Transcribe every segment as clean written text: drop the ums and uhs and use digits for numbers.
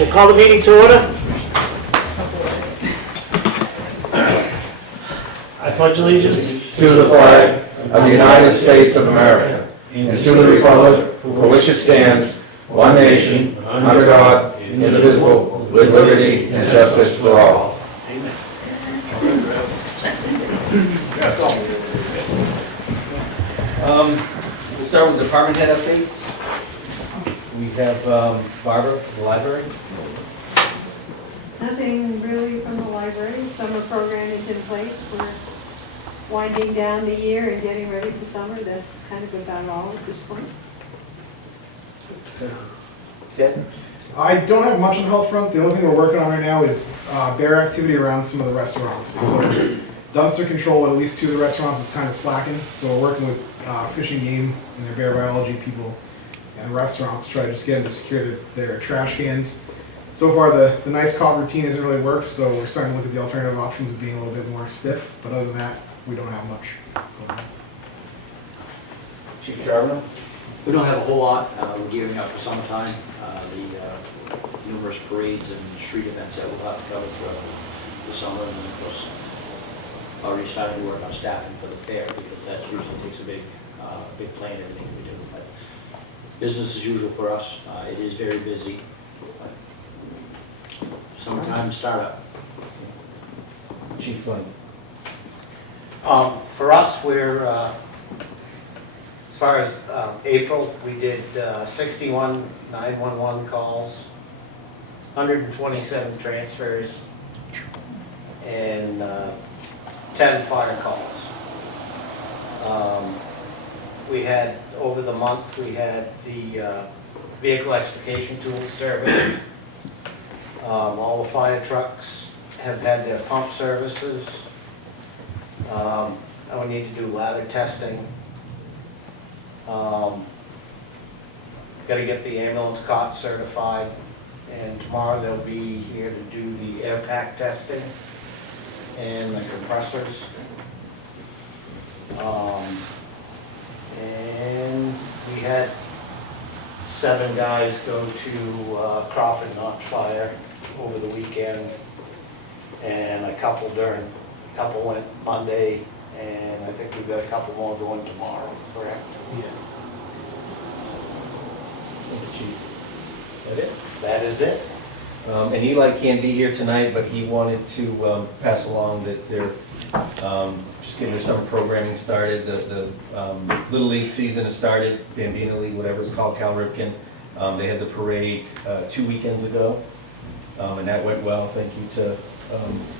So call the meeting to order. I pledge allegiance to the flag of the United States of America and to the republic for which it stands, one nation, under God, indivisible, with liberty and justice for all. We'll start with department head updates. We have Barbara from the library. Nothing really from the library. Summer program is in place. We're winding down the year and getting ready for summer. That's kind of about all at this point. Ted? I don't have much on the health front. The only thing we're working on right now is bear activity around some of the restaurants. So dumpster control at least 2 of the restaurants is kind of slacking. So we're working with Fish and Game and their bear biology people and the restaurants to try to just get them to secure their trash cans. So far the nice cop routine hasn't really worked, so we're starting to look at the alternative options of being a little bit more stiff. But other than that, we don't have much going on. Chief Charbonneau? We don't have a whole lot. We're gearing up for summertime. The numerous parades and street events that we'll have to cover for the summer, and then of course already started to work on staffing for the fair, because that usually takes a big plan in everything we do. But business as usual for us. It is very busy. But summertime startup. Chief Flynn? For us, we're, as far as April, we did 61 911 calls, 127 transfers, and 10 fire calls. We had, over the month, we had the vehicle extrication tool service. All the fire trucks have had their pump services. And we need to do ladder testing. Got to get the ambulance cot certified, and tomorrow they'll be here to do the air pack testing and the compressors. And we had 7 guys go to Crawford Notch Fire over the weekend, and a couple went Monday, and I think we've got a couple more going tomorrow, correct? Yes. Thank you, Chief. That it? That is it. And Eli can't be here tonight, but he wanted to pass along that they're just getting their summer programming started. The Little League season has started, Bambino League, whatever it's called, Cal Ripken. They had the parade 2 weekends ago, and that went well. Thank you to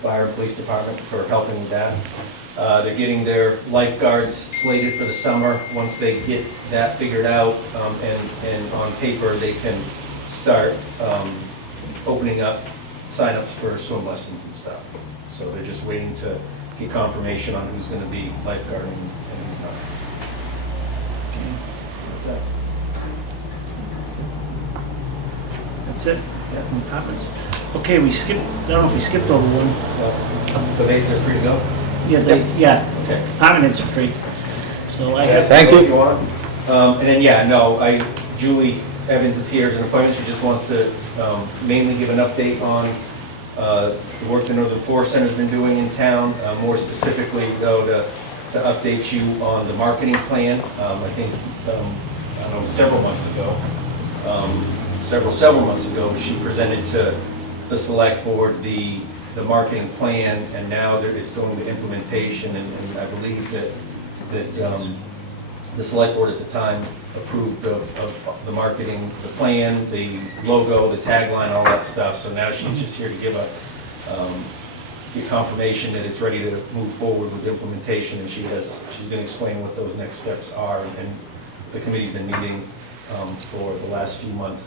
Fire and Police Department for helping with that. They're getting their lifeguards slated for the summer. Once they get that figured out and on paper, they can start opening up signups for swim lessons and stuff. So they're just waiting to get confirmation on who's going to be lifeguarding and who's not. What's that? That's it. Yeah. Departments. Okay, we skipped, I don't know if we skipped over one. So they're free to go? Yeah, Okay. department heads are free. So I have. Thank you. If you want. And then, yeah, no, Julie Evans is here as an appointment. She just wants to mainly give an update on the work the Northern Forest Center's been doing in town. More specifically, though, to update you on the marketing plan. I think, I don't know, several months ago, she presented to the select board the marketing plan, and now it's going to implementation, and I believe that the select board at the time approved of the marketing, the plan, the logo, the tagline, all that stuff. So now she's just here to give get confirmation that it's ready to move forward with implementation, and she's going to explain what those next steps are, and the committee's been meeting for the last few months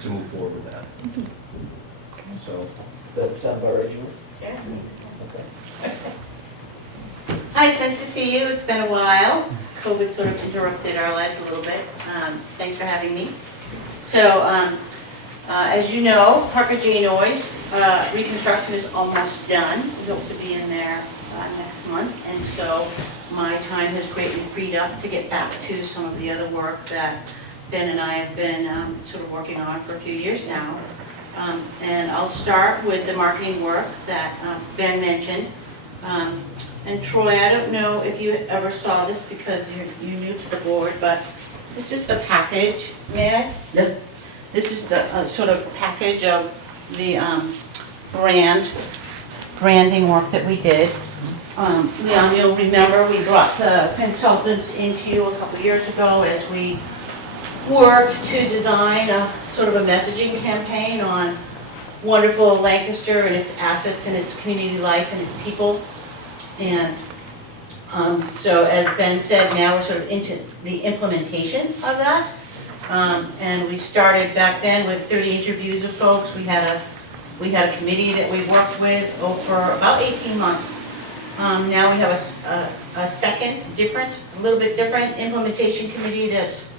to move forward with that. So, does that sound about right, Julie? Yeah. Okay. Hi, it's nice to see you. It's been a while. COVID sort of interrupted our lives a little bit. Thanks for having me. So, as you know, Parker J. Noyes reconstruction is almost done. We hope to be in there next month, and so my time has greatly freed up to get back to some of the other work that Ben and I have been sort of working on for a few years now. And I'll start with the marketing work that Ben mentioned. And Troy, I don't know if you ever saw this because you're new to the board, but this is the package, may I? Yep. This is the sort of package of the branding work that we did. Leon, you'll remember we brought the consultants into you a couple years ago as we worked to design a sort of a messaging campaign on wonderful Lancaster and its assets and its community life and its people. And so as Ben said, now we're sort of into the implementation of that. And we started back then with 30 interviews of folks. We had a committee that we worked with for about 18 months. Now we have a second, a little bit different implementation committee that's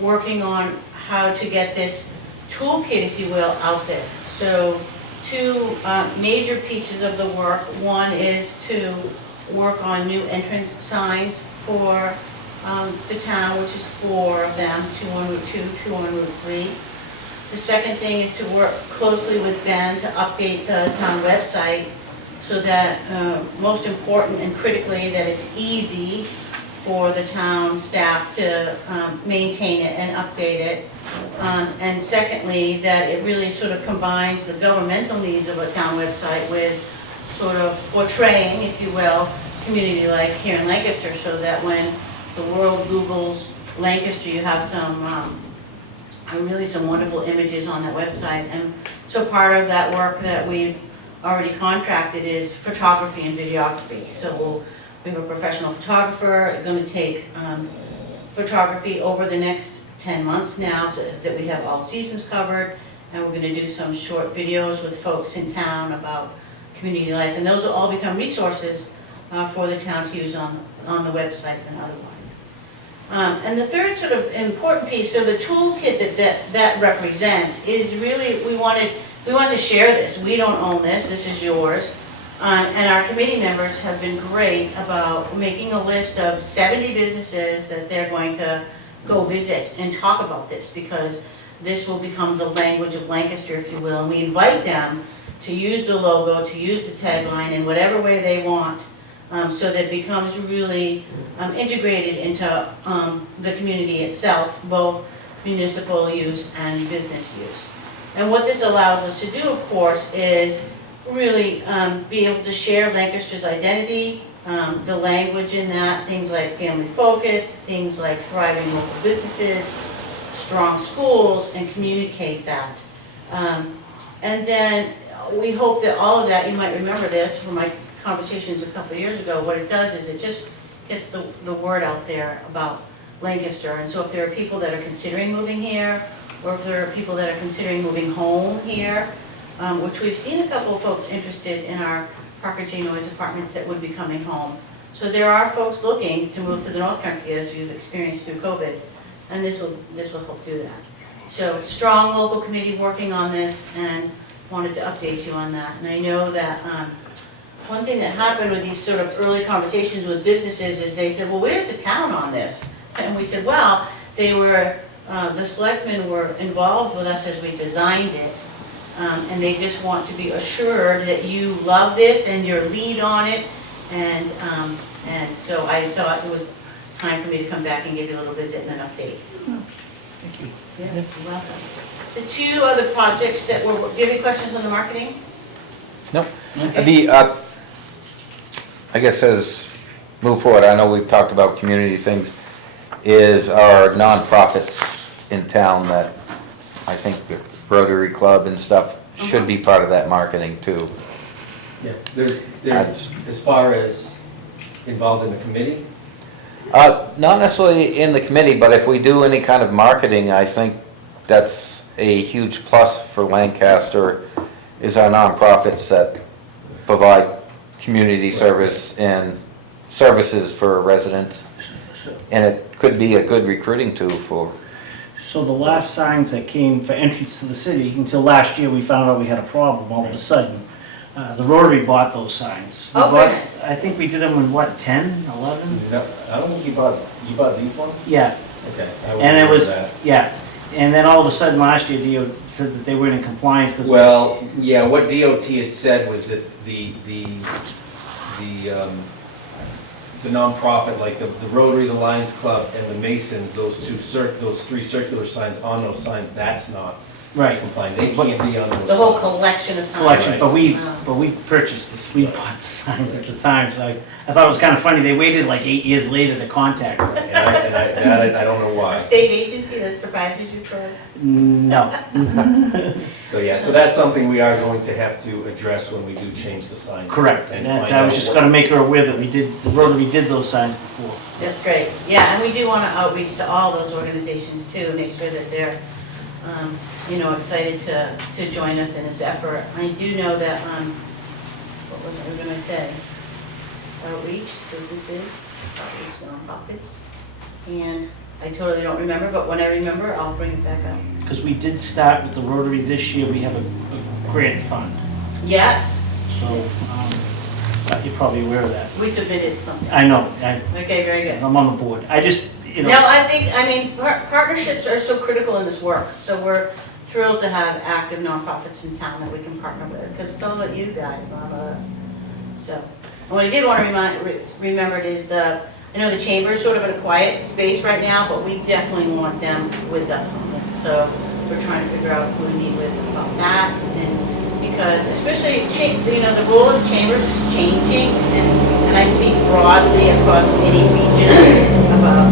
working on how to get this toolkit, if you will, out there. So two major pieces of the work. One is to work on new entrance signs for the town, which is 4 of them, 2 on Route 2, 2 on Route 3. The second thing is to work closely with Ben to update the town website so that, most important and critically, that it's easy for the town staff to maintain it and update it. And secondly, that it really sort of combines the governmental needs of a town website with sort of portraying, if you will, community life here in Lancaster, so that when the world Googles Lancaster, you have really some wonderful images on that website. And so part of that work that we've already contracted is photography and videography. So we have a professional photographer going to take photography over the next 10 months now, so that we have all seasons covered, and we're going to do some short videos with folks in town about community life, and those will all become resources for the town to use on the website and otherwise. And the third sort of important piece, so the toolkit that represents is really, we want to share this. We don't own this is yours. And our committee members have been great about making a list of 70 businesses that they're going to go visit and talk about this, because this will become the language of Lancaster, if you will. And we invite them to use the logo, to use the tagline in whatever way they want, so that it becomes really integrated into the community itself, both municipal use and business use. And what this allows us to do, of course, is really be able to share Lancaster's identity, the language in that, things like family focused, things like thriving local businesses, strong schools, and communicate that. And then we hope that all of that, you might remember this from my conversations a couple of years ago, what it does is it just gets the word out there about Lancaster. And so if there are people that are considering moving here, or if there are people that are considering moving home here, which we've seen a couple of folks interested in our Parker J. Noyes apartments that would be coming home. So there are folks looking to move to the North Country, as you've experienced through COVID, and this will help do that. So strong local committee working on this, and wanted to update you on that. And I know that one thing that happened with these sort of early conversations with businesses is they said, well, where's the town on this? And we said, well, the selectmen were involved with us as we designed it. And they just want to be assured that you love this and your lead on it. And so I thought it was time for me to come back and give you a little visit and an update. Thank you. Yeah, you're welcome. The two other projects that were, do you have any questions on the marketing? No. Okay. The, I guess as move forward, I know we've talked about community things, is our nonprofits in town that I think the Rotary Club and stuff should be part of that marketing too. Yeah, there's as far as involved in the committee? Not necessarily in the committee, but if we do any kind of marketing, I think that's a huge plus for Lancaster, is our nonprofits that provide community service and services for residents. And it could be a good recruiting tool for. So the last signs that came for entrance to the city, until last year we found out we had a problem all of a sudden. The Rotary bought those signs. Oh, goodness. I think we did them in what, 10, 11? No, I don't think you bought these ones? Yeah, Okay. and it was, yeah. And then all of a sudden last year, DO said that they weren't in compliance because. Well, yeah, what DOT had said was that the nonprofit, like the Rotary, the Lions Club, and the Masons, those three circular signs on those signs, that's not Right. compliant. They can't be on those signs. The whole collection of signs. Collection, but Oh. we purchased this, we bought the signs at the time, so I thought it was kind of funny, they waited like 8 years later to contact us. And I don't know A why. state agency that surprises you, Troy? No. So yeah, so that's something we are going to have to address when we do change the sign. Correct, And and find I was out just what- gonna make her aware that the Rotary did those signs before. That's great. Yeah, and we do want to outreach to all those organizations too, make sure that they're, excited to join us in this effort. I do know that, what was I going to say? Outreach, businesses, outreach nonprofits. And I totally don't remember, but when I remember, I'll bring it back up. Because we did start with the Rotary this year, we have a grant fund, Yes, so, you're probably aware of that. we submitted something. I know, Okay, very good. I'm on the board, I just, No, I mean, partnerships are so critical in this work, so we're thrilled to have active nonprofits in town that we can partner with, because it's all about you guys, not about us. So, and what I did want to remember is I know the chamber's sort of in a quiet space right now, but we definitely want them with us on this, so we're trying to figure out who we need with about that, and because especially, the role of chambers is changing, and I speak broadly across any region about,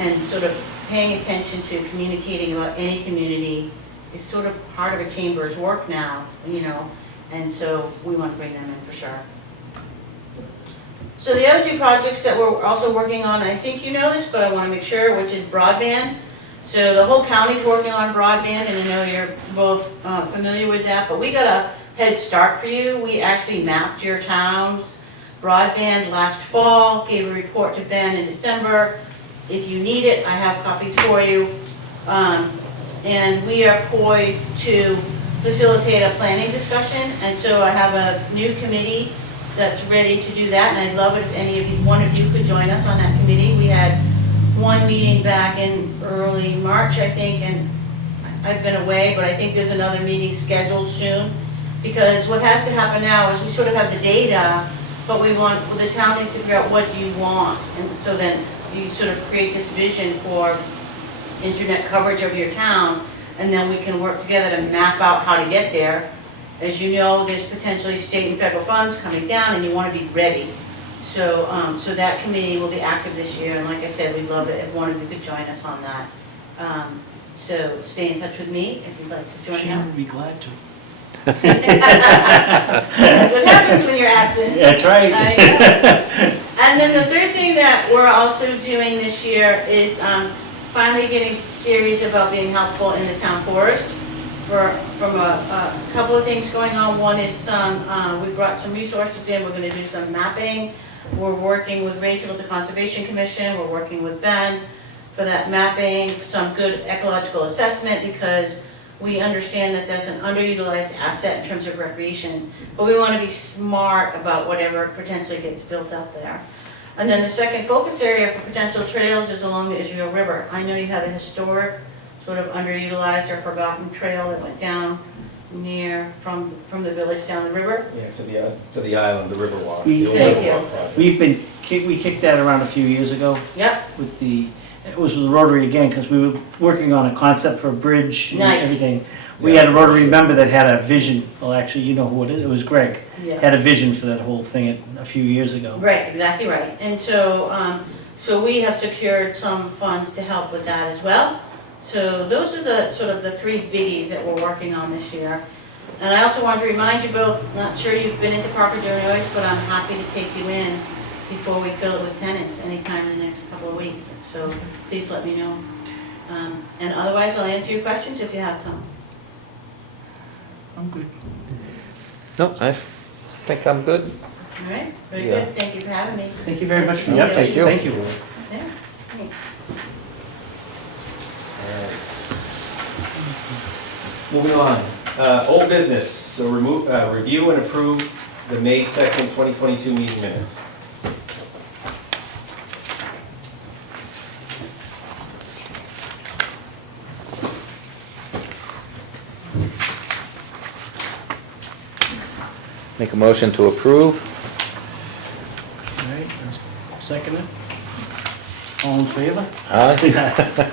and sort of paying attention to communicating about any community is sort of part of a chamber's work now, and so we want to bring them in for sure. So the other two projects that we're also working on, I think you know this, but I want to make sure, which is broadband. So the whole county's working on broadband, and I know you're both familiar with that, but we got a head start for you. We actually mapped your town's broadband last fall, gave a report to Ben in December. If you need it, I have copies for you. And we are poised to facilitate a planning discussion, and so I have a new committee that's ready to do that, and I'd love it if one of you could join us on that committee. We had one meeting back in early March, I think, and I've been away, but I think there's another meeting scheduled soon. Because what has to happen now is we sort of have the data, but the town needs to figure out what do you want. And so then you sort of create this vision for internet coverage of your town, and then we can work together to map out how to get there. As you know, there's potentially state and federal funds coming down, and you want to be ready. So, so that committee will be active this year, and like I said, we'd love it if one of you could join us on that. So stay in touch with me if you'd like to join She us. would be glad to. That's what happens when you're absent. That's right. I know. And then the third thing that we're also doing this year is finally getting serious about being helpful in the town forest. From a couple of things going on. One is we brought some resources in. We're going to do some mapping. We're working with Rachel at the Conservation Commission. We're working with Ben for that mapping, for some good ecological assessment, because we understand that that's an underutilized asset in terms of recreation, but we want to be smart about whatever potentially gets built up there. And then the second focus area for potential trails is along the Israel River. I know you have a historic, sort of underutilized or forgotten trail that went down from the village down the river. Yeah, to the island, the Riverwalk. We- the old Thank Riverwalk you. project. We kicked that around a few years ago Yep, it was with the Rotary again, because we were working on a concept for a bridge and Nice. everything. We had a Rotary member that had a vision, well, actually, you know who it is, it was Greg, yeah. had a vision for that whole thing a few years ago. Right, exactly right. And so, so we have secured some funds to help with that as well. So those are the sort of the three biggies that we're working on this year. And I also wanted to remind you both, not sure you've been into Parker Jones, but I'm happy to take you in before we fill it with tenants anytime in the next couple of weeks. So please let me know. And otherwise, I'll answer your questions if you have some. I'm good. No, I think I'm good. All right, very Yeah. good. Thank you for having me. Thank you very much for the Yep, update. thank you. Thank you. Yeah, thanks. Alright. Moving on, old business, so review and approve the May 2nd, 2022 meeting minutes. Make a motion to approve. All right, second it. All in favor? Aye.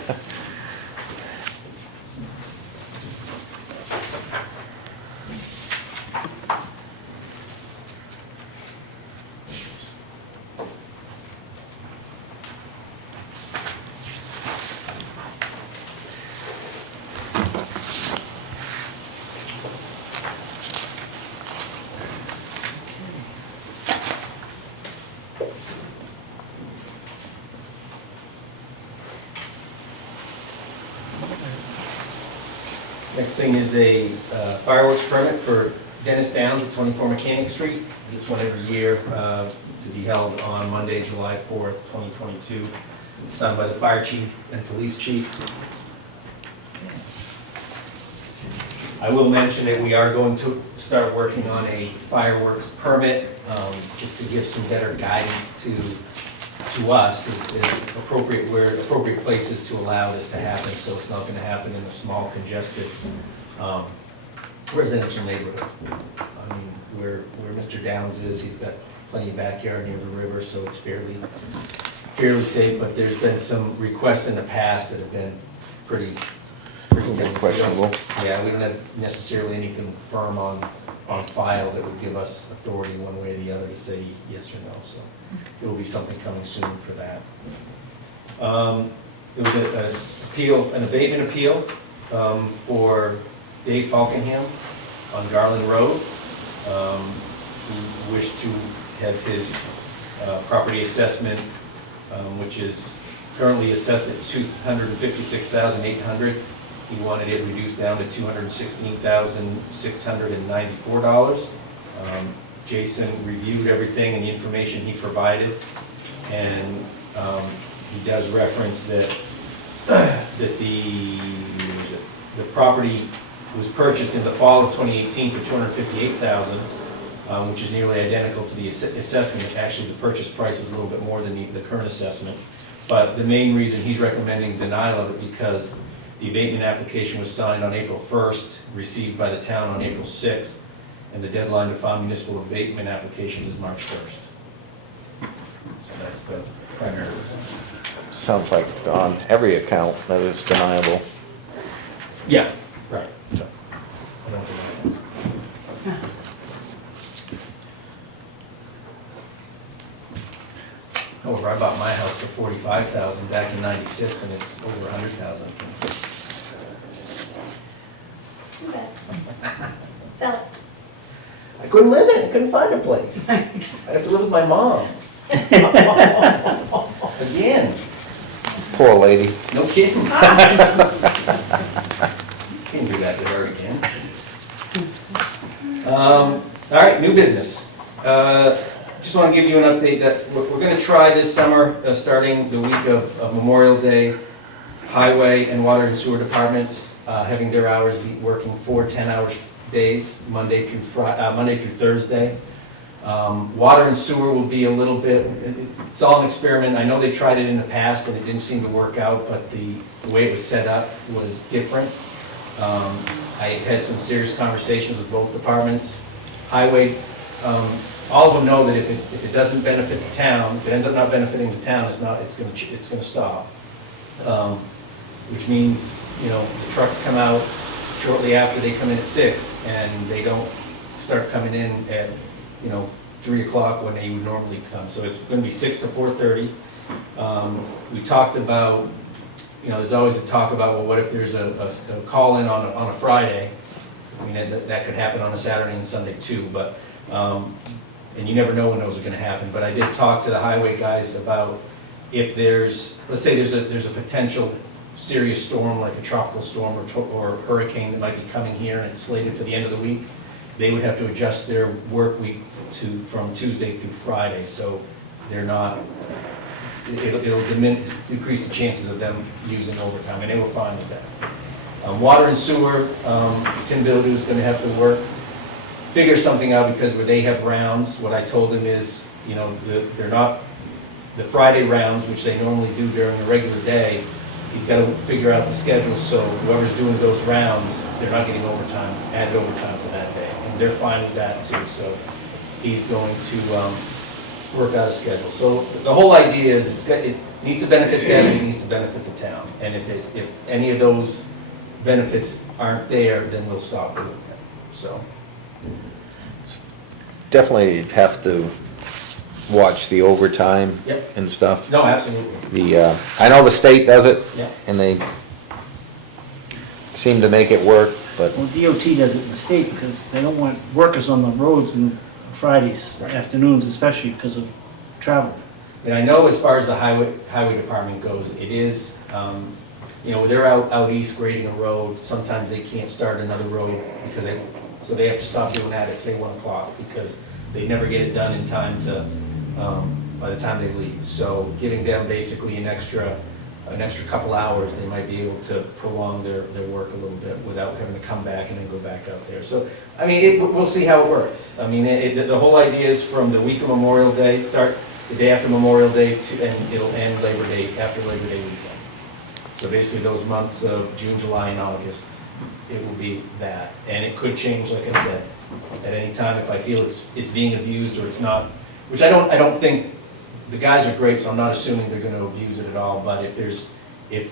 Next thing is a fireworks permit for Dennis Downs at 24 Mechanic Street. This one every year to be held on Monday, July 4th, 2022. Signed by the fire chief and police chief. I will mention that we are going to start working on a fireworks permit, just to give some better guidance to us is appropriate places to allow this to happen, so it's not gonna happen in a small congested residential neighborhood. I mean, where Mr. Downs is, he's got plenty of backyard near the river, so it's fairly safe, but there's been some requests in the past that have been pretty Questionable. Yeah, we don't have necessarily anything firm on file that would give us authority one way or the other to say yes or no, so there will be something coming soon for that. There was an abatement appeal for Dave Falkenham on Garland Road. He wished to have his property assessment, which is currently assessed at $256,800. He wanted it reduced down to $216,694. Jason reviewed everything and the information he provided, and he does reference that the property was purchased in the fall of 2018 for $258,000, which is nearly identical to the assessment. Actually, the purchase price was a little bit more than the current assessment. But the main reason he's recommending denial of it because the abatement application was signed on April 1st, received by the town on April 6th, and the deadline to file municipal abatement applications is March 1st. So that's the primary reason. Sounds like on every account that is deniable. Yeah, right. So, I don't deny that. However, I bought my house for $45,000 back in '96, and it's over $100,000. Too bad. Sell it. I couldn't live in it, couldn't find a place. I'd have to live with my mom. Again, Poor lady. no kidding. Can't do that to her again. All right, new business. Just want to give you an update that we're going to try this summer, starting the week of Memorial Day, highway and water and sewer departments having their hours be working 4 10-hour days, Monday through Thursday. Water and sewer will be a little bit, it's all an experiment. I know they tried it in the past and it didn't seem to work out, but the way it was set up was different. I've had some serious conversations with both departments. Highway, all of them know that if it doesn't benefit the town, if it ends up not benefiting the town, it's going to stop. Which means, the trucks come out shortly after they come in at 6, and they don't start coming in at 3 o'clock when they would normally come. So it's going to be 6 to 4:30. We talked about, there's always a talk about, well, what if there's a call-in on a Friday? I mean, that could happen on a Saturday and Sunday too, but, and you never know when those are going to happen. But I did talk to the highway guys about if let's say there's a potential serious storm, like a tropical storm or hurricane that might be coming here and it's slated for the end of the week, they would have to adjust their work week from Tuesday through Friday, so they're not, it'll decrease the chances of them using overtime, and they were fine with that. Water and sewer, Tim Bildu's gonna have to figure something out because where they have rounds, what I told him is, they're not, the Friday rounds, which they normally do during the regular day, he's got to figure out the schedule so whoever's doing those rounds, they're not getting added overtime for that day. And they're fine with that too, so he's going to work out a schedule. So the whole idea is it needs to benefit them, it needs to benefit the town. And if any of those benefits aren't there, then we'll stop doing them, so. Definitely have to watch the overtime Yep. and stuff. No, absolutely. I know the state does it, Yeah. and they seem to make it work, but Well, DOT does it in the state because they don't want workers on the roads on Fridays, afternoons especially because of travel. And I know as far as the highway department goes, it is, you know, they're out east grading a road, sometimes they can't start another road because so they have to stop doing that at, say, 1 o'clock because they never get it done in time to, by the time they leave. So giving them basically an extra couple hours, they might be able to prolong their work a little bit without having to come back and then go back out there. So, I mean, we'll see how it works. I mean, the whole idea is from the week of Memorial Day, start the day after Memorial Day and it'll end Labor Day, after Labor Day weekend. So basically those months of June, July, and August, it will be that. And it could change, like I said, at any time if I feel it's being abused or it's not, which I don't think, the guys are great, so I'm not assuming they're gonna abuse it at all, but if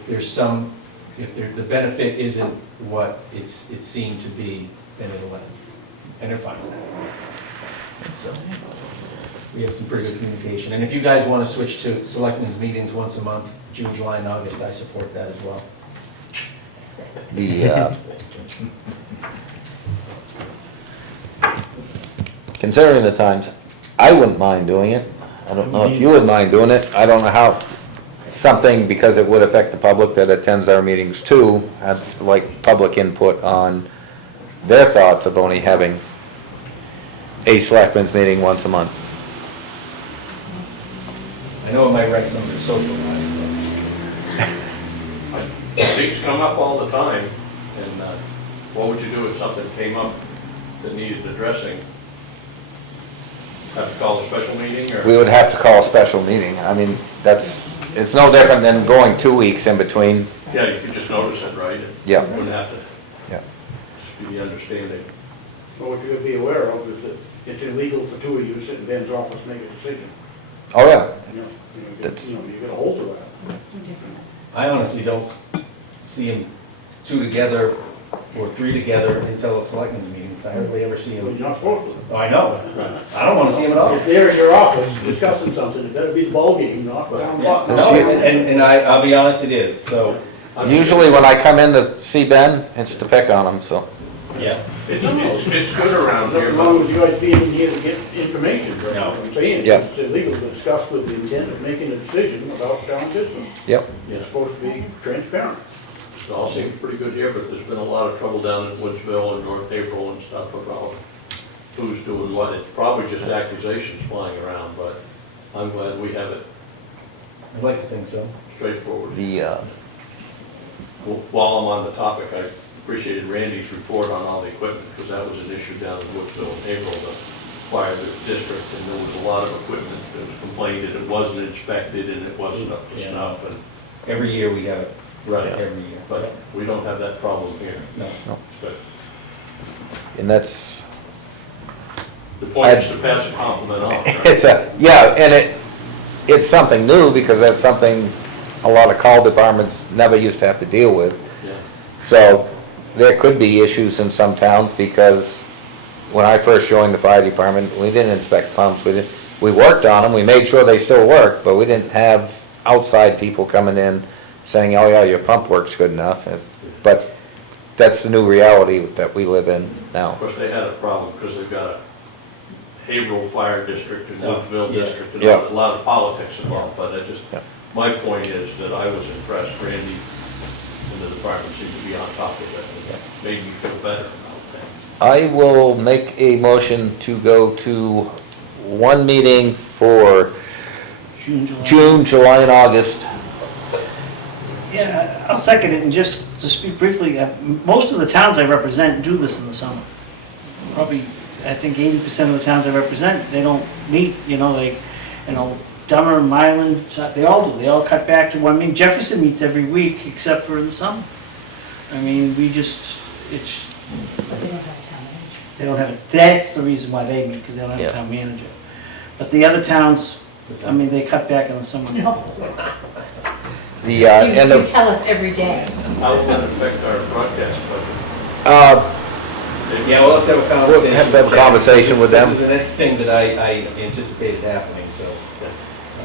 the benefit isn't what it seemed to be, then it'll end. And they're fine with that. So, we have some pretty good communication. And if you guys wanna switch to selectmen's meetings once a month, June, July, and August, I support that as well. considering the times, I wouldn't mind doing it. I don't know if you would mind doing it. I don't know how, something, because it would affect the public that attends our meetings too. I'd like public input on their thoughts of only having a selectmen's meeting once a month. I know it might wreck some of their social lives, Things come up all the time, and what would you do if something came up that needed addressing? Have to call a special meeting, or? We would have to call a special meeting. I mean, it's no different than going 2 weeks in between. Yeah, you could just notice it, right? Yeah. You wouldn't have to. Yeah. Just be the understanding. Well, what you gotta be aware of is that it's illegal for two of you to sit in Ben's office and make a decision. Oh, yeah. You get a hold of that. That's no different. I honestly don't see them 2 together or 3 together until a selectmen's meeting. I hardly ever see Well, them. you're not supposed to. Oh, I know. I don't wanna see them at all. If they're in your office discussing something, it better be the ballgame, not down Yeah, the no, and I'll be honest, it is, so, Usually when I come in to see Ben, it's to pick on him, so. yeah. It's good around here, Nothing but wrong with you guys being here to get information, but No. what I'm saying, Yeah. it's illegal to discuss with the intent of making a decision without town business. Yep. It's supposed to be transparent. it all seems pretty good here, but there's been a lot of trouble down in Woodsville and North April and stuff about who's doing what. It's probably just accusations flying around, but I'm glad we have it I'd like to think so. straightforward. The, While I'm on the topic, I appreciated Randy's report on all the equipment, because that was an issue down in Woodsville in April, the fire district, and there was a lot of equipment that was complained that it wasn't inspected and it wasn't up to Yeah. snuff, and, Every year we have it, right, every year. but we don't have that problem here. No. But and that's, the point is to pass a compliment on, right? it's and it's something new because that's something a lot of call departments never used to have to deal with. Yeah. So there could be issues in some towns because when I first joined the fire department, we didn't inspect pumps. We worked on them, we made sure they still worked, but we didn't have outside people coming in saying, oh yeah, your pump works good enough. But that's the new reality that we live in now. Of course, they had a problem because they've got a Haverhill Fire District and Oh, Woodsville yes. District, and Yeah. a lot of politics involved, but Yeah. my point is that I was impressed, Randy and the department seemed to be on top of it, and that made me feel better about things. I will make a motion to go to one meeting for June, July, and August. Yeah, I'll second it, and just to speak briefly, most of the towns I represent do this in the summer. Probably, I think 80% of the towns I represent, they don't meet, Dummer, Mylan, they all do, they all cut back to one meeting. Jefferson meets every week, except for in the summer. I mean, But they don't have a town manager. They don't have, that's the reason why they meet, because they don't have Yeah. a town manager. But the other towns, I mean, they cut back in the summer. The You end you of, tell us every day. How will that affect our broadcast budget? Yeah, we'll have to have a conversation. We'll have to have a with them. conversation with them. This isn't anything that I anticipated happening, so.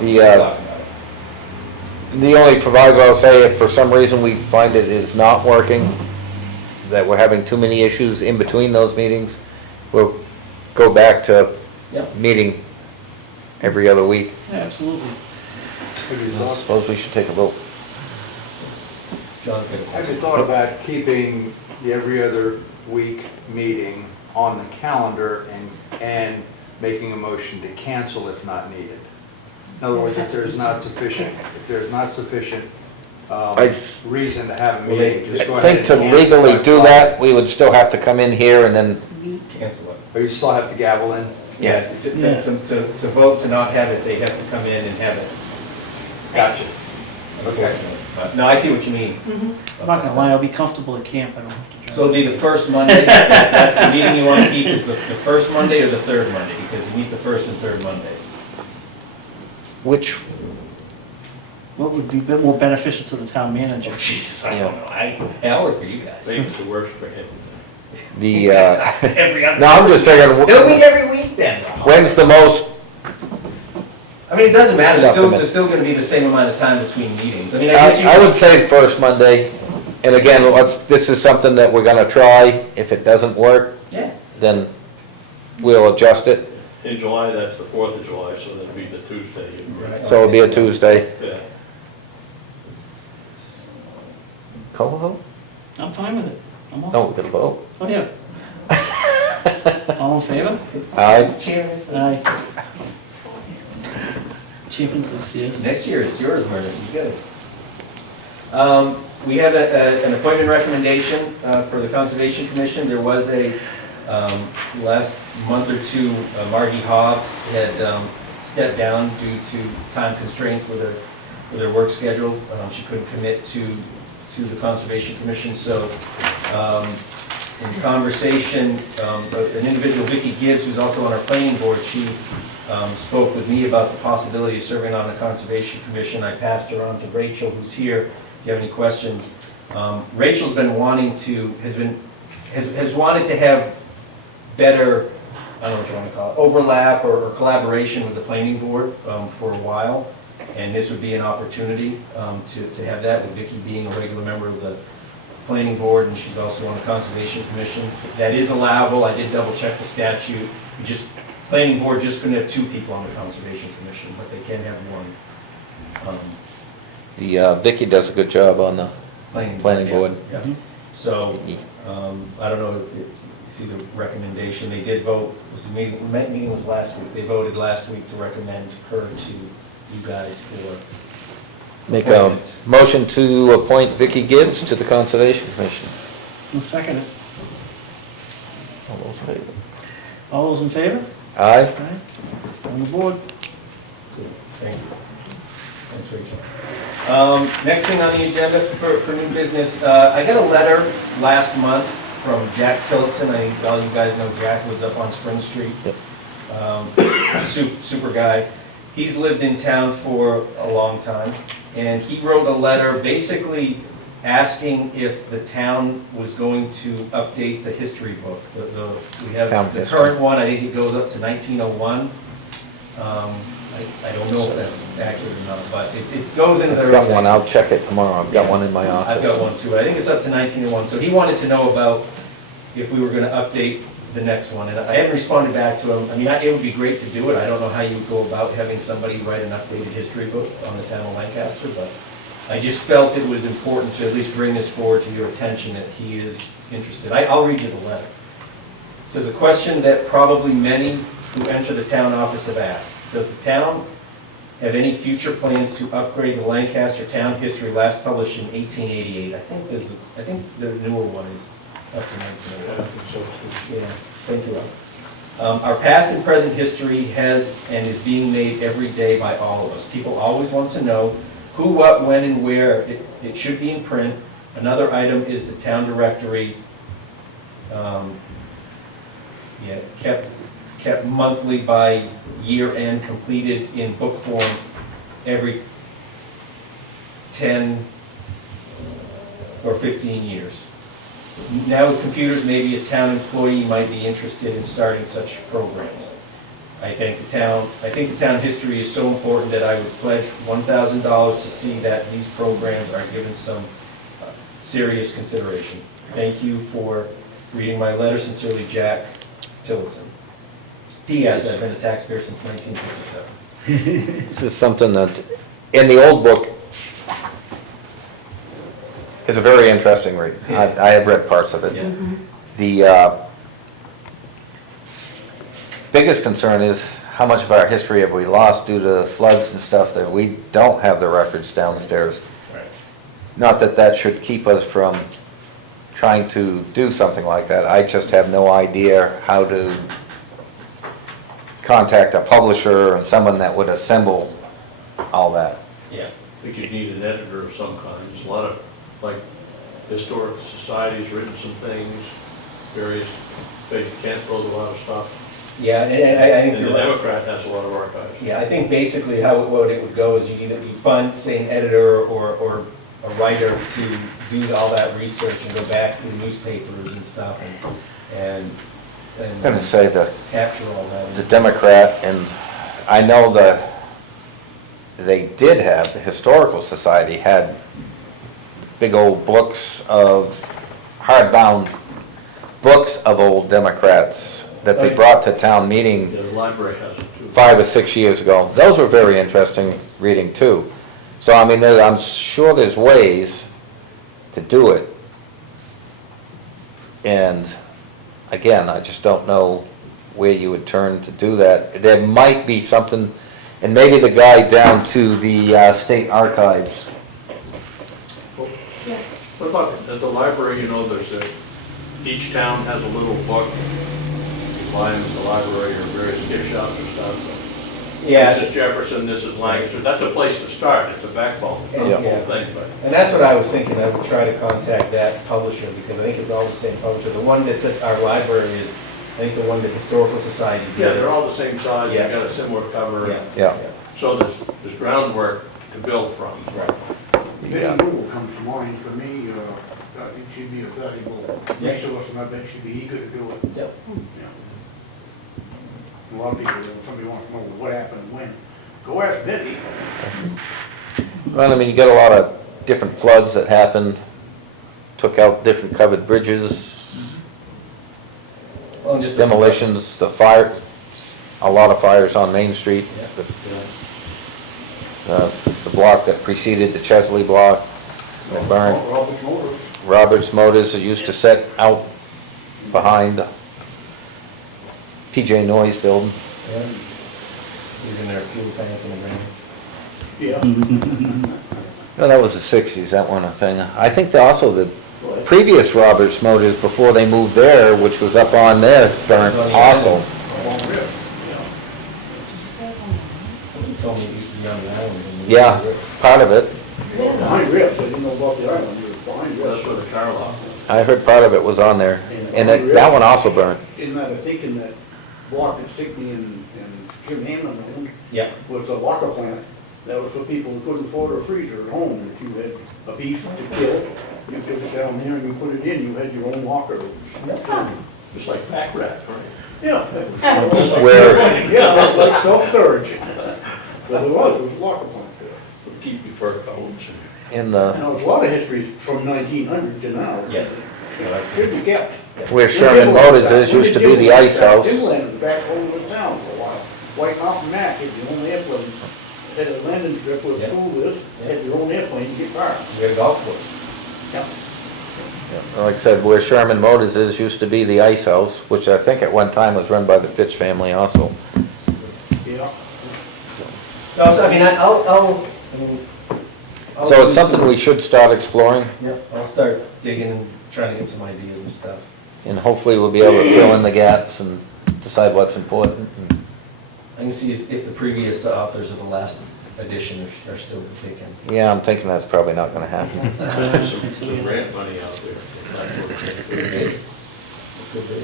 The, we'll talk about it. the only proviso I'll say, if for some reason we find it is not working, that we're having too many issues in between those meetings, we'll go back to Yep. meeting every other week. Yeah, absolutely. I suppose we should take a vote. John's gonna. Have you thought about keeping the every other week meeting on the calendar and making a motion to cancel if not needed? In other words, if there's not sufficient, I reason to have a Well, they- meeting, just go I ahead think and to cancel legally it. do that, we would still have to come in here and then, Cancel it. Or you still have to gavel in? Yeah, to vote to not have it, they have to come in and have it, Gotcha. unfortunately. No, I see what you mean. I'm not gonna lie, I'll be comfortable at camp, I don't have to drive. So it'll be the first Monday, that's the meeting you want to keep, is the first Monday or the third Monday? Because you meet the first and third Mondays. which, What would be a bit more beneficial to the town manager? Oh, Jesus, I don't know, I'll work for you guys. Maybe it's the worst for him. the, Every other. no, I'm just figuring, They'll meet every week then, Rob. when's the most, I mean, it doesn't matter, Supplement. there's still gonna be the same amount of time between meetings. I mean, I guess you. I would say first Monday, and again, this is something that we're gonna try. If it doesn't work, Yeah, then we'll adjust it. In July, that's the 4th of July, so that'd be the Tuesday. Right. So it'll be a Tuesday. Yeah. Call a vote? I'm fine with it. I'm all, No, we gotta vote. oh, yeah. All in favor? Aye. Aye. Champions this, yes. next year it's yours, Murders, you get it. We have an appointment recommendation for the Conservation Commission. There was a, last month or two, Margie Hobbs had stepped down due to time constraints with her work schedule. She couldn't commit to the Conservation Commission, so in conversation, an individual, Vicki Gibbs, who's also on our planning board, she spoke with me about the possibility of serving on the Conservation Commission. I passed her on to Rachel, who's here, if you have any questions. Rachel's been wanting to, has wanted to have better, I don't know what you want to call it, overlap or collaboration with the planning board for a while. And this would be an opportunity to have that, with Vicki being a regular member of the planning board, and she's also on the Conservation Commission. That is allowable, I did double check the statute. Planning board just couldn't have two people on the Conservation Commission, but they can have one. The, Vicky does a good job on the planning yeah, board. yeah. So, I don't know if you see the recommendation, they did vote, meeting was last week, they voted last week to recommend her to you guys for Make a appointment. motion to appoint Vicky Gibbs to the Conservation Commission. I'll second it. All those in favor? All those in favor? Aye. Aye. On the board. Good, thank you. Thanks, Rachel. Next thing on the agenda for new business, I got a letter last month from Jack Tillotson. I think all you guys know Jack, lives up on Spring Street. Yep. Super guy. He's lived in town for a long time, and he wrote a letter basically asking if the town was going to update the history book. We have Town the history. current one, I think it goes up to 1901. I don't know if that's accurate or not, but it goes into the. I've got one, I'll check it tomorrow. I've got one in my office. I've got one too. I think it's up to 1901. So he wanted to know about if we were going to update the next one. And I haven't responded back to him. I mean, it would be great to do it. I don't know how you would go about having somebody write an updated history book on the town of Lancaster, but I just felt it was important to at least bring this forward to your attention that he is interested. I'll read you the letter. It says, a question that probably many who enter the town office have asked. Does the town have any future plans to upgrade the Lancaster Town History last published in 1888? I think the newer one is up to 1908. Yeah, thank you, Rob. Our past and present history has and is being made every day by all of us. People always want to know who, what, when, and where. It should be in print. Another item is the town directory. Yeah, kept monthly by year end, completed in book form every 10 or 15 years. Now with computers, maybe a town employee might be interested in starting such programs. I think the town history is so important that I would pledge $1,000 to see that these programs are given some serious consideration. Thank you for reading my letter. Sincerely, Jack Tillotson. P.S. I've been a taxpayer since 1957. This is something that, in the old book, is a very interesting read. I have read parts of it. Yeah. The biggest concern is how much of our history have we lost due to floods and stuff that we don't have the records downstairs. Right. Not that that should keep us from trying to do something like that. I just have no idea how to contact a publisher and someone that would assemble all that. Yeah. I think you need an editor of some kind. There's a lot of, like, historical societies written some things, various, they can't throw a lot of stuff. Yeah, and I think And the you're right. Democrat has a lot of archives. Yeah, I think basically what it would go is you find, say, an editor or a writer to do all that research and go back through newspapers and stuff and I'm going to say capture all that. the Democrat, and I know they did have, the Historical Society had big old books of, hardbound books of old Democrats that they brought to town meeting Yeah, the library has it too. 5 or 6 years ago. Those were very interesting reading too. So I mean, I'm sure there's ways to do it. And again, I just don't know where you would turn to do that. There might be something, and maybe the guy down to the state archives. Yes. What about at the library, you know, each town has a little book. You buy them at the library or various gift shops or stuff. Yeah. This is Jefferson, this is Lancaster. That's a place to start. It's a backbone for the Yeah. whole thing, but. And that's what I was thinking, I would try to contact that publisher, because I think it's all the same publisher. The one that's at our library is, I think, the one that Historical Society did. Yeah, they're all the same size, they Yeah. got a similar cover. Yeah. Yeah. So there's groundwork to build from. Right. Betty Newell comes to mind for me. I think she'd be a valuable Yeah. resource, and I bet she'd be eager to do it. Yep. Yeah. A lot of people, somebody wants to know what happened when. Go ask Betty. Well, I mean, you got a lot of different floods that happened, took out different covered bridges, Well, just demolitions, the fire, a lot of fires on Main Street. Yeah. The block that preceded the Chesley block, that burned. Robert Motors. Roberts Motors used to sit out behind PJ Noy's building. Yeah. Even their fuel tanks in the ground. Yeah. Well, that was the 60s, that one thing. I think also the previous Roberts Motors, before they moved there, which was up on there, burnt also. Somebody told me it used to be on the island. and- Yeah, part of it. Behind Rips, I didn't know about the island, you were behind That's Rips. where the car lot was. I heard part of it was on there. And that one also burnt. Isn't that a thinking that block that Stickney and Jim Hammond owned Yeah. was a locker plant? That was for people who couldn't afford a freezer at home. And if you had a beef to kill, you took it down there and you put it in, you had your own locker. Just like back rack, right? Yeah. Where, Yeah, that's like self-storage. But it was a locker plant there. Would keep you fur coats. in And the, there was a lot of history from 1900 to now. Yes. Should be kept. where Sherman Motors is, used to be the ice house. Timberland was back home in town for a while. White Mountain Mac had your own airplane, had a landing strip where the Yeah. school is, had your own airplane to get fired. We had a golf course. Like I said, where Sherman Motors is, used to be the ice house, which I think at one time was run by the Fitch family also. Yeah. So No, so, I mean, I'll So it's do something some- we should start exploring, Yeah, I'll start digging and trying to get some ideas and stuff. and hopefully we'll be able to fill in the gaps and decide what's important. And I can see if the previous authors of the last edition are still taken. yeah, I'm thinking that's probably not gonna happen. Some grant money out there. Could be.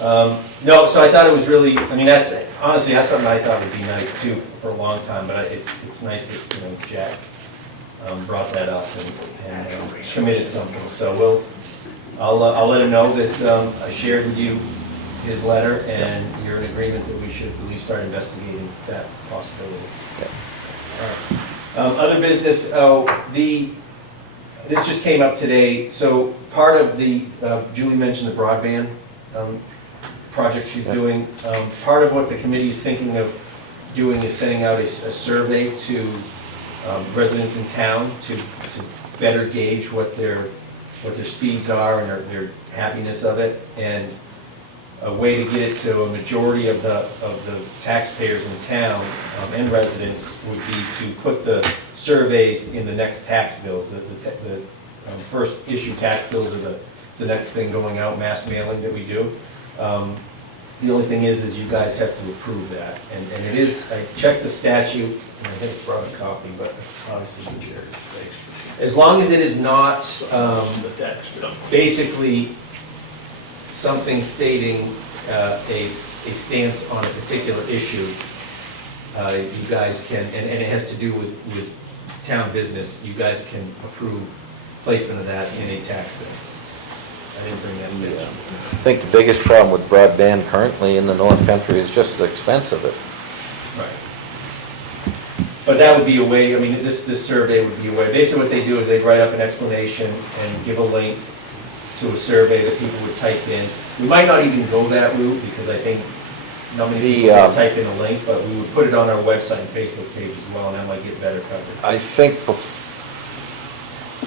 No, so I thought it was really, I mean, that's, honestly, that's something I thought would be nice too for a long time, but it's nice that, you know, Jack brought that up and committed something. So I'll let him know that I shared with you his letter and you're in agreement that we should at least start investigating that possibility. All right. Other business, this just came up today, so part of the, Julie mentioned the broadband project she's doing. Part of what the committee is thinking of doing is sending out a survey to residents in town to better gauge what their speeds are and their happiness of it. And a way to get it to a majority of the taxpayers in town and residents would be to put the surveys in the next tax bills. The first issue tax bills are the next thing going out, mass mailing that we do. The only thing is you guys have to approve that. And it is, I checked the statute, and I think I brought a copy, but obviously the chair. As long as it is not basically something stating a stance on a particular issue, you guys can, and it has to do with town business, you guys can approve placement of that in a tax bill. I didn't bring that statute. I think the biggest problem with broadband currently in the North Country is just the expense of it. Right. But that would be a way, I mean, this survey would be a way, basically what they do is they write up an explanation and give a link to a survey that people would type in. We might not even go that route because I think not many people would type in a link, but we would put it on our website and Facebook page as well, and that might get better coverage. I think,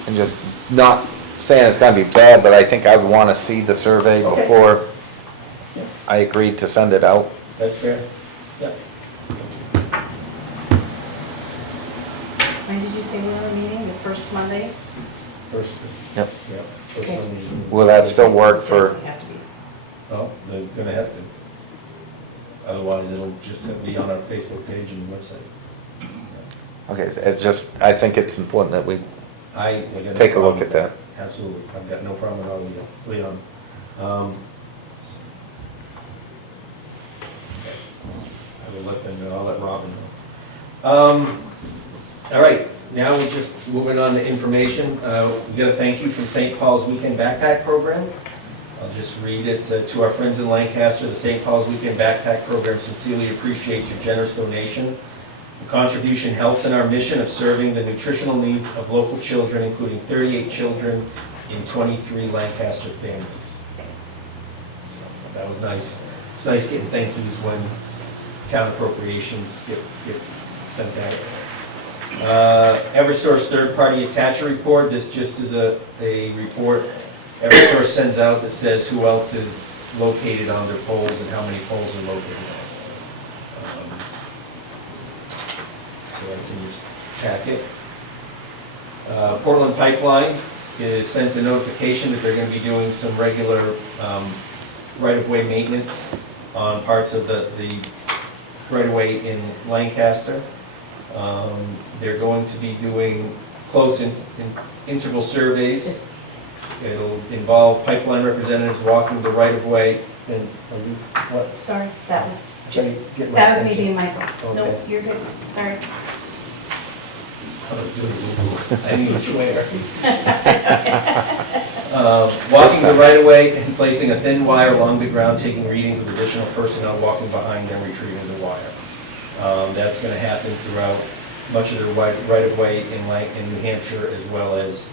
and just not saying it's gonna be bad, but I think I would wanna see the survey before I agreed to send it out. That's fair. Yeah. When did you say we have a meeting? The first Monday? First. Yep. Yeah. First Okay. one. Will that still work for, We have to be. Oh, they're gonna have to. Otherwise, it'll just be on our Facebook page and website. okay, it's just, I think it's important that we I got no take a look problem at that. Absolutely, I've got no problem at all with Leon. Okay. I will let them know, I'll let Robin know. All right, now we're just moving on to information. We got a thank you from St. Paul's Weekend Backpack Program. I'll just read it to our friends in Lancaster. The St. Paul's Weekend Backpack Program sincerely appreciates your generous donation. The contribution helps in our mission of serving the nutritional needs of local children, including 38 children in 23 Lancaster families. So that was nice. It's nice getting thank yous when town appropriations get sent out. Eversource third-party attacher report. This just is a report Eversource sends out that says who else is located on their poles and how many poles are located. So that's in your packet. Portland Pipeline is sent a notification that they're going to be doing some regular right-of-way maintenance on parts of the right-of-way in Lancaster. They're going to be doing close interval surveys. It'll involve pipeline representatives walking the right-of-way and, what? Sorry, that was, Trying to get my that was me attention. being Michael. Okay. Nope, you're good, sorry. I was doing I need to swear. Walking the right-of-way and placing a thin wire along the ground, taking readings with additional personnel walking behind them, retrieving the wire. That's going to happen throughout much of the right-of-way in New Hampshire as well as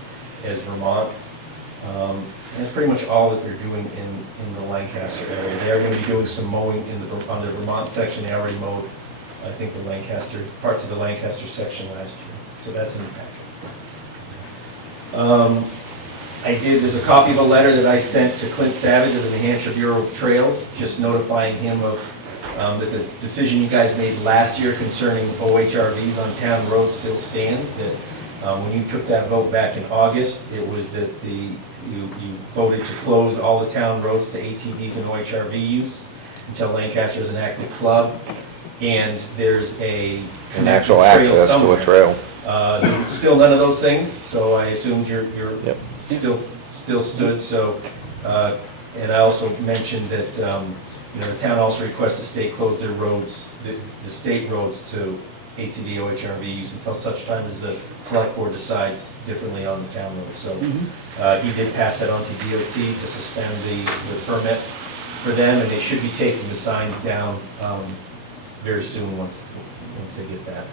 Vermont. And that's pretty much all that they're doing in the Lancaster area. They are going to be doing some mowing on the Vermont section. They already mowed, I think, parts of the Lancaster section last year. So that's in the packet. There's a copy of a letter that I sent to Clint Savage of the New Hampshire Bureau of Trails, just notifying him of that the decision you guys made last year concerning OHRVs on town roads still stands, that when you took that vote back in August, it was that you voted to close all the town roads to ATVs and OHRV use until Lancaster is an active club, and there's an actual access to a trail. Still none of those things, so I assumed you're Yep. still stood, so And I also mentioned that, the town also requests the state close their roads, the state roads to ATV, OHRV use until such time as the select board decides differently on the town roads. So he did pass that on to DOT to suspend the permit for them, and they should be taking the signs down very soon once they get that.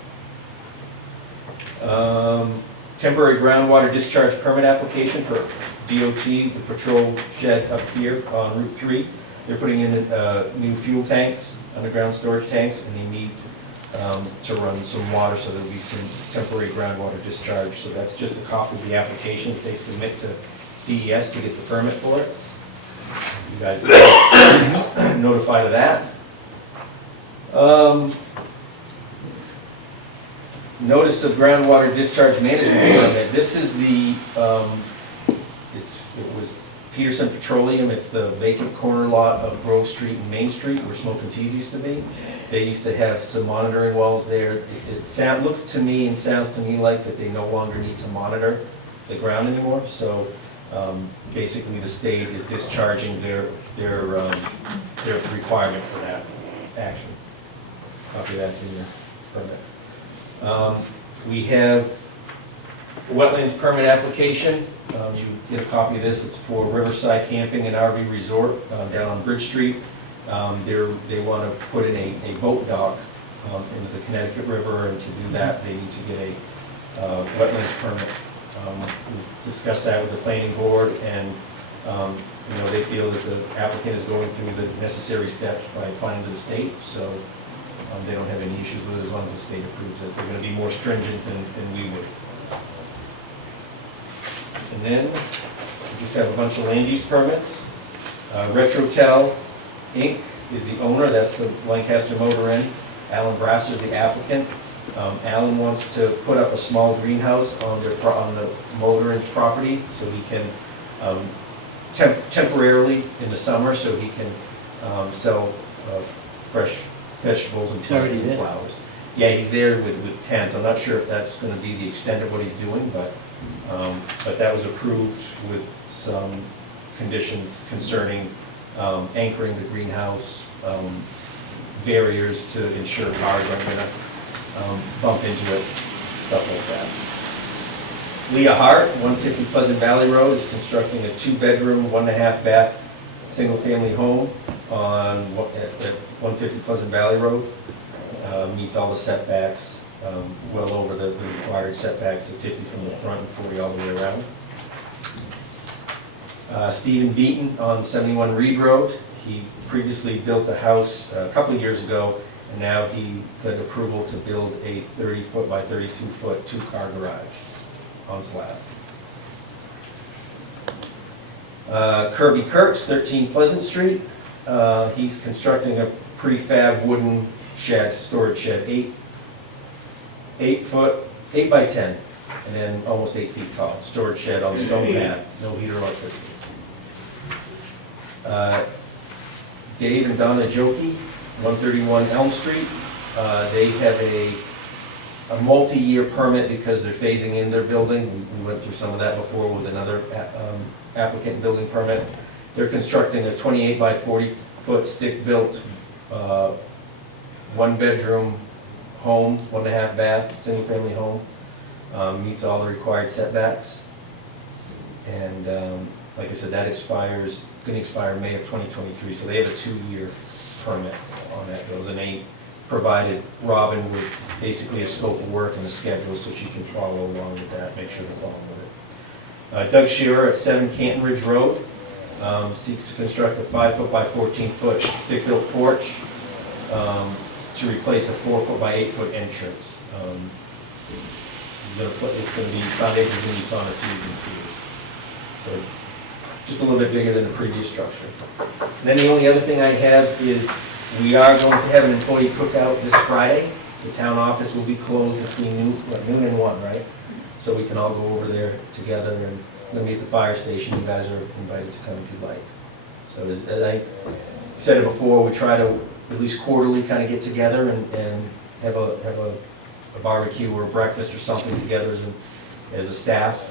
Temporary groundwater discharge permit application for DOT, the patrol shed up here on Route 3. They're putting in new fuel tanks, underground storage tanks, and they need to run some water, so there'll be some temporary groundwater discharge. So that's just a copy of the application that they submit to DES to get the permit for it. You guys are notified of that. Notice of groundwater discharge management permit. This is the, it was Peterson Petroleum. It's the vacant corner lot of Grove Street and Main Street where Smoke and Teas used to be. They used to have some monitoring wells there. It looks to me and sounds to me like that they no longer need to monitor the ground anymore. So basically the state is discharging their requirement for that action. Copy that's in your permit. We have a wetlands permit application. You get a copy of this. It's for Riverside Camping and RV Resort down on Bridge Street. They want to put in a boat dock into the Connecticut River, and to do that, they need to get a wetlands permit. We've discussed that with the planning board, and they feel that the applicant is going through the necessary steps by applying to the state, so they don't have any issues with it as long as the state approves it. They're going to be more stringent than we would. And then we just have a bunch of land use permits. Retrotel Inc. is the owner. That's the Lancaster Motor Inn. Alan Brasser is the applicant. Alan wants to put up a small greenhouse on the Motor Inn's property so he can temporarily in the summer, so he can sell fresh vegetables and plants and flowers. Yeah, he's there with tents. I'm not sure if that's going to be the extent of what he's doing, but that was approved with some conditions concerning anchoring the greenhouse, barriers to ensure cars aren't going to bump into it, stuff like that. Leah Hart, 150 Pleasant Valley Road, is constructing a 2-bedroom, 1.5-bath, single-family home at 150 Pleasant Valley Road. Meets all the setbacks, well over the required setbacks of 50 from the front and 40 all the way around. Stephen Beaton on 71 Reed Road. He previously built a house a couple of years ago, and now he got approval to build a 30-foot by 32-foot 2-car garage on slab. Kirby Kurtz, 13 Pleasant Street. He's constructing a prefab wooden shed, storage shed, 8 by 10, and then almost 8 feet tall. Storage shed on stone pad, no heat or electricity. Dave and Donna Jokey, 131 Elm Street. They have a multi-year permit because they're phasing in their building. We went through some of that before with another applicant building permit. They're constructing a 28 by 40-foot stick-built 1-bedroom home, 1.5-bath, single-family home. Meets all the required setbacks. And like I said, that going to expire May of 2023, so they have a 2-year permit on that goes, and they provided Robin with basically a scope of work and a schedule so she can follow along with that, make sure they're following with it. Doug Shearer at 7 Canton Ridge Road seeks to construct a 5-foot by 14-foot stick-built porch to replace a 4-foot by 8-foot entrance. It's going to be foundations going to be sonotubes and piers. So just a little bit bigger than the previous structure. And then the only other thing I have is we are going to have an employee cookout this Friday. The town office will be closed between noon and 1, right? So we can all go over there together, and we're going to be at the fire station. You guys are invited to come if you'd like. So as I said it before, we try to at least quarterly kind of get together and have a barbecue or a breakfast or something together as a staff,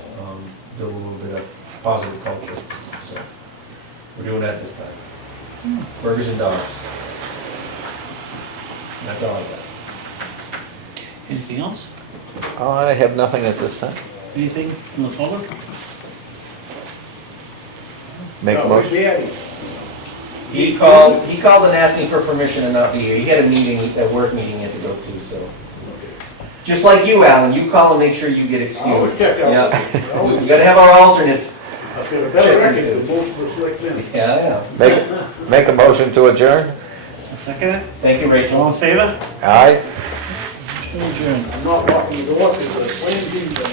build a little bit of positive culture. So We're doing that this time. Burgers and dogs. And that's all I got. Anything else? I have nothing at this time. Anything from the public? Make a No, motion. yeah, He called and asked me for permission to not be here. He had a meeting, a work meeting he had to go to, so. Just like you, Alan, you call and make sure you get excused. I always check out. Yeah. We gotta have our alternates. I've got a better record than most of us like them. Yeah, yeah. Make a motion to adjourn? A second it? Thank you, Rachel. All in favor? Aye. Adjourn. I'm not locking the door because the plans seem to